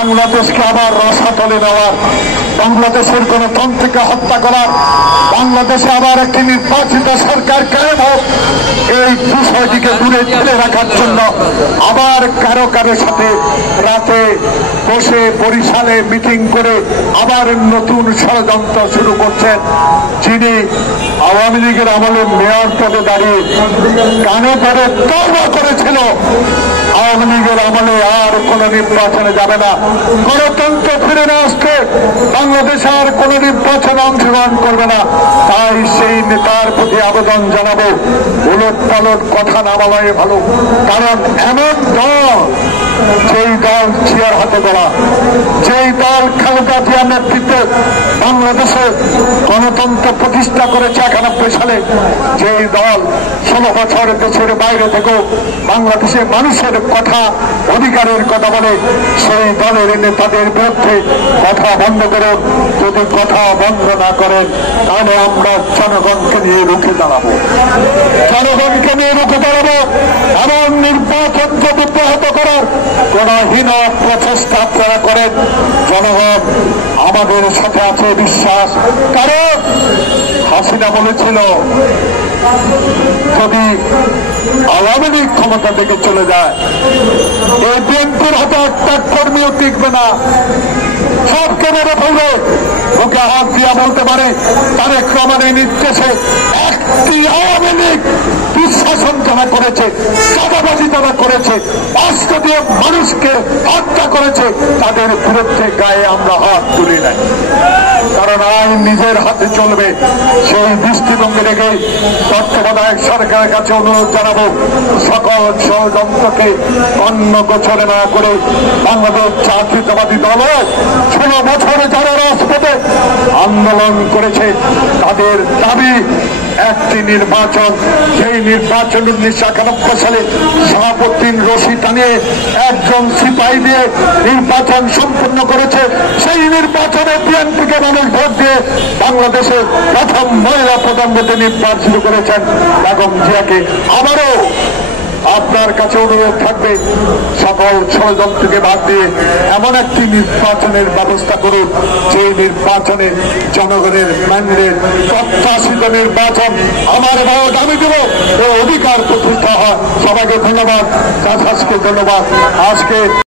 বাংলাদেশকে আবার রসাতলে নেওয়ার, বাংলাদেশের গণতন্ত্রকে হত্যা করার, বাংলাদেশে আবার একটি নির্বাচিত সরকার কায়েম হোক, এই বিষয়টিকে দূরে ঠেলে রাখার জন্য আবার কারো কারো সাথে রাতে বসে বরিশালে মিটিং করে আবার নতুন ষড়যন্ত্র শুরু করছেন। যিনি আওয়ামী লীগের আমলে মেয়র পদে দাঁড়িয়ে কানে ধরে তওবা করেছিল আওয়ামী লীগের আমলে আর কোন নির্বাচনে যাবে না, গণতন্ত্র ফিরে না আসতে বাংলাদেশ আর কোন নির্বাচনে অংশগ্রহণ করবে না। তাই সেই নেতার প্রতি আবেদন জানাবো, উলট পালট কথা না বলাই ভালো। কারণ এমন দল, যেই দল চেয়ার হাতে ধরা, যেই দল খালেদা জিয়ার নেতৃত্বে বাংলাদেশে গণতন্ত্র প্রতিষ্ঠা করেছে 91 সালে, যেই দল 16 বছর দেশের বাইরে থেকেও বাংলাদেশের মানুষের কথা, অধিকারের কথা বলে, সেই দলের নেতাদের বিরুদ্ধে কথা বন্ধ করুন। যদি কথা বন্ধ না করেন তাহলে আমরা জনগণকে নিয়ে রুখে দাঁড়াবো, জনগণকে নিয়ে রুখে দাঁড়াবো। এবং নির্বাচনকে বিব্যাহত করার কোন হীন প্রচেষ্টা আপনারা করেন, জনগণ আমাদের সাথে আছে বিশ্বাস। কারণ হাসিনা বলেছিল যদি আওয়ামী লীগ ক্ষমতা থেকে চলে যায় এই বিএনপির হাতে একটা কর্মীও টিকবে না, সবকে মেরে ফেলবে। ওকে হাত দিয়া বলতে পারে তারেক রহমানের নির্দেশে একটি আওয়ামী লীগ দুঃশাসন যারা করেছে, চাঁদাবাজি যারা করেছে, অস্ত্র দিয়ে মানুষকে হত্যা করেছে, তাদের বিরুদ্ধে গায়ে আমরা হাত তুলি নাই। কারণ আইন নিজের হাতে চলবে। সেই দৃষ্টিভঙ্গি রেখে তত্ত্বাবধায়ক সরকারের কাছে অনুরোধ জানাবো, সকল ষড়যন্ত্রকে অন্য গোছলে না করে বাংলাদেশ জাতীয়তাবাদী দল 16 বছরে যারা রাজপথে আন্দোলন করেছে তাদের দাবি একটি নির্বাচন। সেই নির্বাচন 1991 সালে শাহাবুদ্দিন রশি টানিয়ে একজন সিপাহী দিয়ে নির্বাচন সম্পন্ন করেছে। সেই নির্বাচনে বিএনপিকে মানুষ ভোট দিয়ে বাংলাদেশের প্রথম মহিলা প্রধানমন্ত্রী নির্বাচিত করেছেন বেগম জিয়াকে। আবারও আপনার কাছে অনুরোধ থাকবে, সকল ষড়যন্ত্রকে বাদ দিয়ে এমন একটি নির্বাচনের ব্যবস্থা করুন যে নির্বাচনে জনগণের ম্যান্ডেট, প্রত্যাশিত নির্বাচন, আমার ভোট আমি দেব, এই অধিকার প্রতিষ্ঠা হয়। সবাইকে ধন্যবাদ, আজকে ধন্যবাদ। আজকে